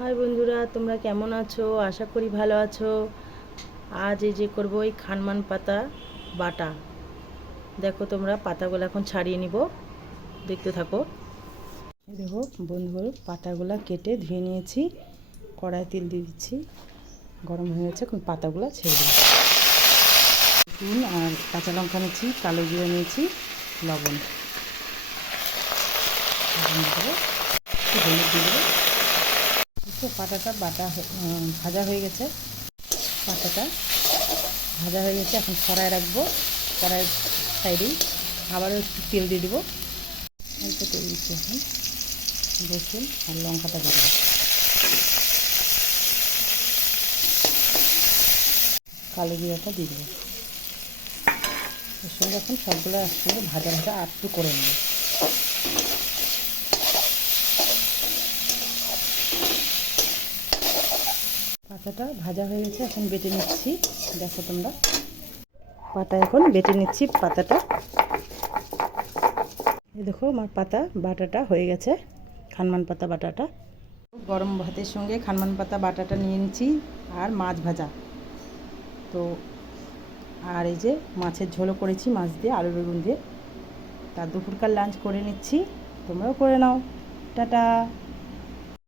High বন্ধুরা, তোমরা কেমন আছো? আশা করি ভালো আছো। আজ এই যে করবো এই খানমান পাতা বাটা। দেখো তোমরা, পাতাগুলো এখন ছাড়িয়ে নিব, দেখতে থাকো। এই দেখো বন্ধুগুলো, পাতাগুলো কেটে ধুয়ে নিয়েছি, কড়াই তেল দিয়ে দিচ্ছি, গরম হয়ে গেছে। এখন পাতাগুলো ছেড়ে দেবো। রসুন আর কাঁচা লঙ্কা নিয়েছি, কালো জিরা নিয়েছি, লবণ দিয়ে হলুদ দিয়ে দেবো। পাতাটা ভাজা হয়ে গেছে। পাতাটা ভাজা হয়ে গেছে, এখন সরায় রাখবো। কড়াই সাইডেই আবারও একটু তেল দিয়ে দেবো। অল্প তেল দিচ্ছি এখন। রসুন আর লঙ্কাটা দিয়ে দেবো, কালো জিরাটা দিয়ে দেবো। এর সঙ্গে এখন সবগুলো একসঙ্গে ভাজা ভাজা একটু করে নেব। পাতাটা ভাজা হয়ে গেছে, এখন বেটে নিচ্ছি। দেখো তোমরা, পাতা এখন বেটে নিচ্ছি পাতাটা। এই দেখো আমার পাতা বাটাটা হয়ে গেছে, খানমান পাতা বাটাটা। গরম ভাতের সঙ্গে খানমান পাতা বাটাটা নিয়ে নিচ্ছি, আর মাছ ভাজা তো। আর এই যে মাছের ঝোলও করেছি, মাছ দিয়ে আলু বেগুন দিয়ে। তার দুপুরকার লাঞ্চ করে নিচ্ছি, তোমরাও করে নাও। টাটা।